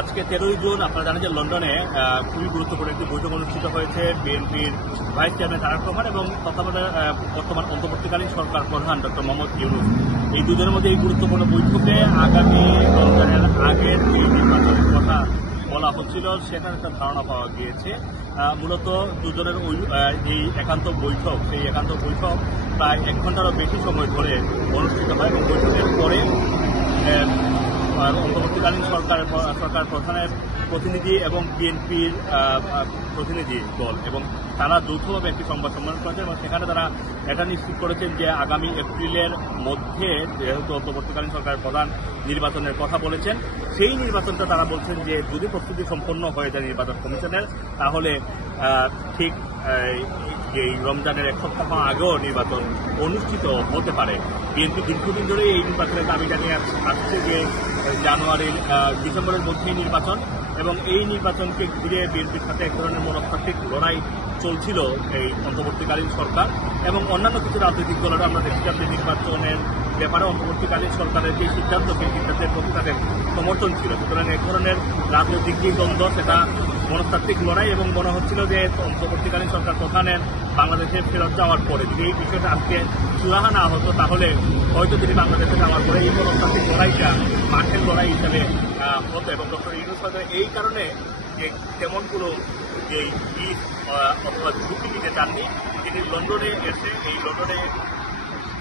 আজকে 13ই জুন আপনারা জানেন যে লন্ডনে খুবই গুরুত্বপূর্ণ একটি বৈঠক অনুষ্ঠিত হয়েছে বিএনপির ভাইস চেয়ারম্যান তারেক রহমান এবং বর্তমান অন্তর্বর্তীকালীন সরকার প্রধান ডক্টর মোহাম্মদ ইউনূস। এই দুজনের মধ্যে এই গুরুত্বপূর্ণ বৈঠকে আগামী রমজানের আগের যে নির্বাচনের কথা বলা হচ্ছিল সেখানে একটা ধারণা পাওয়া গিয়েছে। মূলত দুজনের এই একান্ত বৈঠক প্রায় 1 ঘন্টারও বেশি সময় ধরে অনুষ্ঠিত হয় এবং বৈঠকের পরে অন্তর্বর্তীকালীন সরকার প্রধানের প্রতিনিধি এবং বিএনপির প্রতিনিধি দল এবং তারা যৌথভাবে একটি সংবাদ সম্মেলন করেছেন এবং সেখানে তারা এটা নিশ্চিত করেছেন যে আগামী এপ্রিলের মধ্যে যেহেতু অন্তর্বর্তীকালীন সরকারের প্রধান নির্বাচনের কথা বলেছেন, সেই নির্বাচনটা তারা বলছেন যে যদি প্রস্তুতি সম্পন্ন হয়ে যায় নির্বাচন কমিশনের, তাহলে ঠিক এই রমজানের 1 সপ্তাহ আগেও নির্বাচন অনুষ্ঠিত হতে পারে। বিএনপি দীর্ঘদিন ধরে এই নির্বাচনের দাবি জানিয়ে আসছে যে ডিসেম্বরের মধ্যেই নির্বাচন, এবং এই নির্বাচনকে ঘিরে বিএনপির সাথে এক ধরনের মনস্তাত্ত্বিক লড়াই চলছিল এই অন্তর্বর্তীকালীন সরকার এবং অন্যান্য কিছু রাজনৈতিক দলেরা। আমরা দেখছিলাম যে নির্বাচনের ব্যাপারে অন্তর্বর্তীকালীন সরকারের যে সিদ্ধান্ত, সেই সিদ্ধান্তের প্রতি তাদের সমর্থন ছিল। সুতরাং এক ধরনের রাজনৈতিক যে দ্বন্দ্ব, সেটা মনস্তাত্ত্বিক লড়াই, এবং মনে হচ্ছিল যে অন্তর্বর্তীকালীন সরকার প্রধানের বাংলাদেশে ফেরত যাওয়ার পরে যদি এই বিষয়টা আজকে চূড়ান্ত না হতো, তাহলে হয়তো তিনি বাংলাদেশে যাওয়ার পরে এই মনস্তাত্ত্বিক লড়াইটা মাঠের লড়াই হিসেবে হতো। এবং ডক্টর ইউনূস হয়তো এই কারণে যে তেমন কোনো এই অথবা ঝুঁকি নিতে চাননি। তিনি লন্ডনে এসে এই লন্ডনে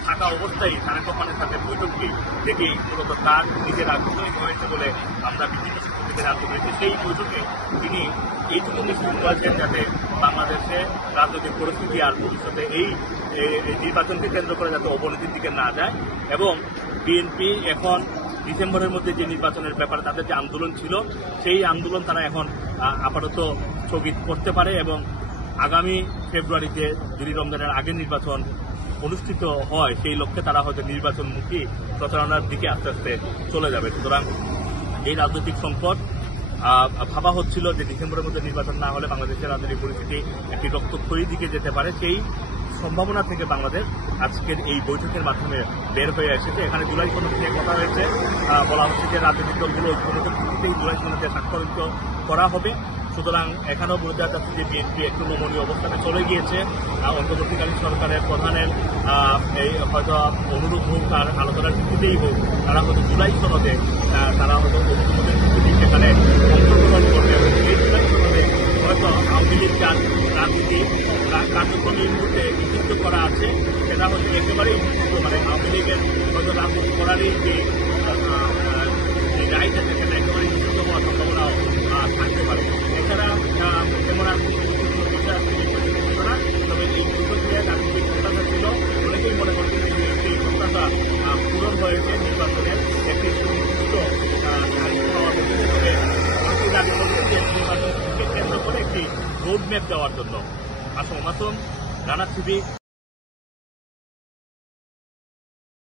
থাকা অবস্থায় তারেক রহমানের সাথে বৈঠকটি দেখে মূলত তার নিজের আগ্রহী হয়েছে বলে আমরা বিভিন্ন সূত্র থেকে জানতে পেরেছি। সেই বৈঠকে তিনি এইটুকু নিশ্চিত করেছেন যাতে বাংলাদেশে রাজনৈতিক পরিস্থিতি আর ভবিষ্যতে এই নির্বাচনকে কেন্দ্র করে যাতে অবনতির দিকে না যায়, এবং বিএনপি এখন ডিসেম্বরের মধ্যে যে নির্বাচনের ব্যাপারে তাদের যে আন্দোলন ছিল, সেই আন্দোলন তারা এখন আপাতত স্থগিত করতে পারে এবং আগামী ফেব্রুয়ারিতে যদি রমজানের আগের নির্বাচন অনুষ্ঠিত হয়, সেই লক্ষ্যে তারা হয়তো নির্বাচনমুখী প্রচারণার দিকে আস্তে আস্তে চলে যাবে। সুতরাং এই রাজনৈতিক সংকট ভাবা হচ্ছিল যে ডিসেম্বরের মধ্যে নির্বাচন না হলে বাংলাদেশের রাজনৈতিক পরিস্থিতি একটি রক্তক্ষয়ীর দিকে যেতে পারে। সেই সম্ভাবনা থেকে বাংলাদেশ আজকের এই বৈঠকের মাধ্যমে বের হয়ে এসেছে। এখানে জুলাই সনদ নিয়ে কথা হয়েছে, বলা হচ্ছে যে রাজনৈতিক দলগুলো ঐক্যমতের ভিত্তিতে জুলাই সনদে স্বাক্ষরিত করা হবে। সুতরাং এখানেও বোঝা যাচ্ছে যে বিএনপি একটু নমনীয় অবস্থানে চলে গিয়েছে। অন্তর্বর্তীকালীন সরকারের প্রধানের এই হয়তো অনুরূপ হোক আর আলোচনার ভিত্তিতেই হোক, তারা হয়তো জুলাই সনদে তারা হয়তো ঐক্যমতের ভিত্তিতে সেখানে অংশগ্রহণ করবে এবং এই জুলাই সনদে হয়তো আওয়ামী লীগ রাজনীতি কার্যক্রমের মধ্যে নিষিদ্ধ করা আছে, সেটা হচ্ছে একেবারেই মানে আওয়ামী লীগের হয়তো রাজনীতি করারই যে রাইট আছে সেটা একেবারেই নিষিদ্ধ হওয়ার সম্ভাবনাও থাকতে পারে। এছাড়া যেমন আর তবে এই প্রক্রিয়া রাজনীতিক প্রত্যাশা ছিল, অনেকেই মনে করছেন যে সেই প্রত্যাশা পূরণ হয়েছে নির্বাচনের একটি সুনির্দিষ্ট তারিখ পাওয়া গেছে। তবে অনেকেই দাবি করছেন যে নির্বাচনকে কেন্দ্র করে একটি রোডম্যাপ দেওয়ার জন্য। মাসুম রানা টিভি।